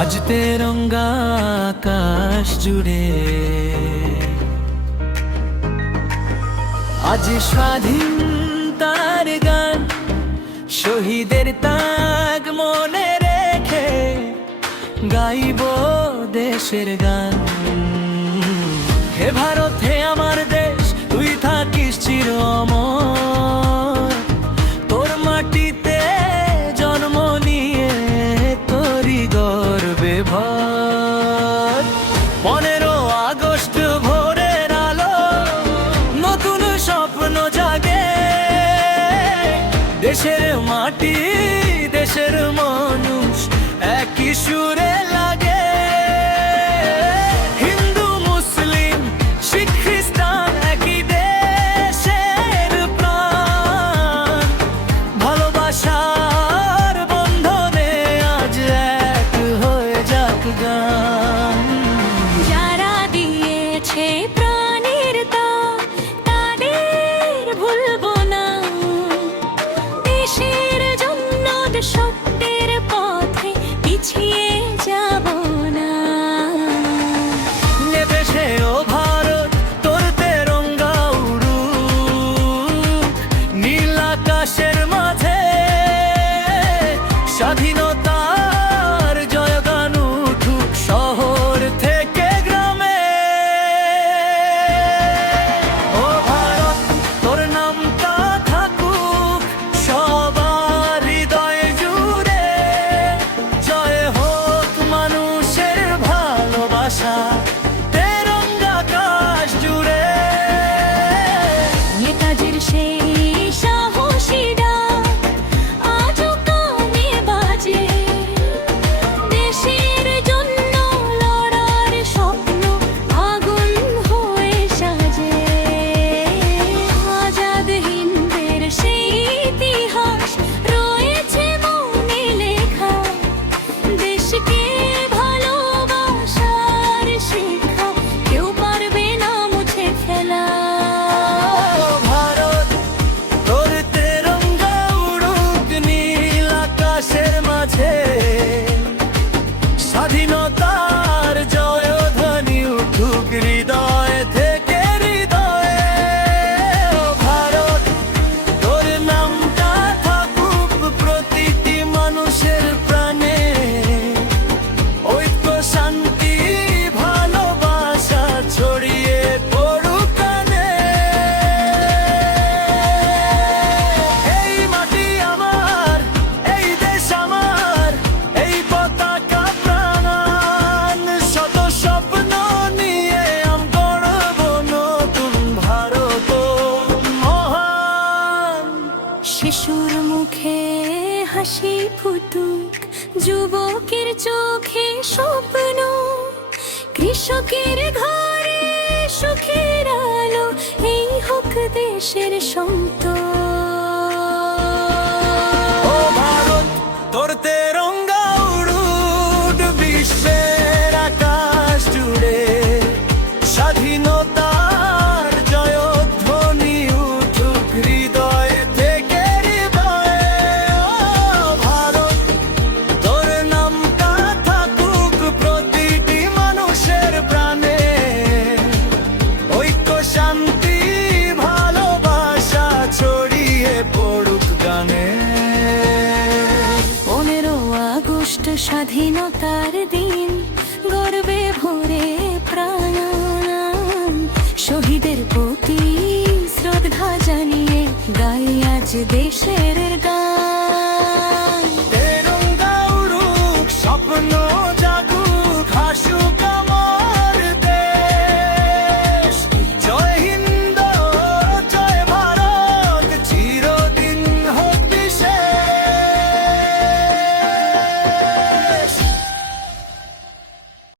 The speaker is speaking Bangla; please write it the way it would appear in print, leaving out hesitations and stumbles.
আজ তেরঙ্গা আকাশ জুড়ে, আজ স্বাধীনতার গান, শহীদের ত্যাগ মনে রেখে গাইব দেশের গান। হে ভারত, হে আমার দেশ, তুই থাকিস চির অমর। তোর মাটিতে জন্ম নিয়ে তোরই গর্বে ভর। 15 আগস্ট ভোরের আলো, নতুন স্বপ্ন জাগে। দেশের মাটি, দেশের মানুষ একই সুরে লাগে। হিন্দু মুসলিম শিখ খ্রিস্টান একই দেশের প্রাণ। ভালোবাসার বন্ধনে আজ এক হয়ে যাক গান। যারা দিয়েছে প্রাণের দাম তাদের ভুলবো না। দেশের জন্য সত্যের পথে পিছিয়ে যাব না। নেবে সে ও ভারত, তোর তেরঙ্গা উড়ুক নীল আকাশের মাঝে। স্বাধীনতার জয়গান উঠুক শহর থেকে গ্রামে। ও ভারত, তোর নামটা থাকুক সবার হৃদয়ে জুড়ে। জয় হোক মানুষের ভালোবাসা তেরঙ্গা আকাশ জুড়ে। নেতাজির সেই সাহসী ডাক আজও কানে বাজে। দেশের জন্য লড়ার স্বপ্ন আগুন হয়ে সাজে। আজাদ হিন্দের সেই ইতিহাস রয়েছে মনে লেখা। দেশকে ভালোবাসার শিক্ষা কেউ পারবে না মুছে ফেলা। ও ভারত, তোর তেরঙ্গা উড়ুক নীল আকাশের মাঝে। স্বাধীনতার জয়ধ্বনি উঠুক হৃদয় থেকে হৃদয়ে। ও ভারত, তোর নামটা থাকুক প্রতিটি মানুষের প্রাণে। ঐক্য শান্তি ভালোবাসা ছড়িয়ে পড়ুক কানে। এই মাটি আমার, এই দেশ আমার, এই পতাকা প্রাণ। শত স্বপ্ন নিয়ে আমি গড়ব নতুন ভারত মহান। শিশুর মুখে হাসি ফুটুক, যুবকের চোখে স্বপ্ন। কৃষকের ঘরে সুখের আলো, এই হোক দেশের সন্তোষ। ও ভারত, তোর তেরঙ্গা উড়ুক বিশ্বের আকাশ জুড়ে। স্বাধীনতার জয়ধ্বনি উঠুক হৃদয় থেকে হৃদয়ে। ও ভারত, তোর নামটা থাকুক প্রতিটি মানুষের প্রাণে। ঐক্য শান্তি ভালোবাসা ছড়িয়ে পড়ুক গানে। 15 আগস্ট স্বাধীনতার দিন, গর্বে ভরে প্রাণ। শহীদের প্রতি শ্রদ্ধা জানিয়ে গাই আজ দেশের গান।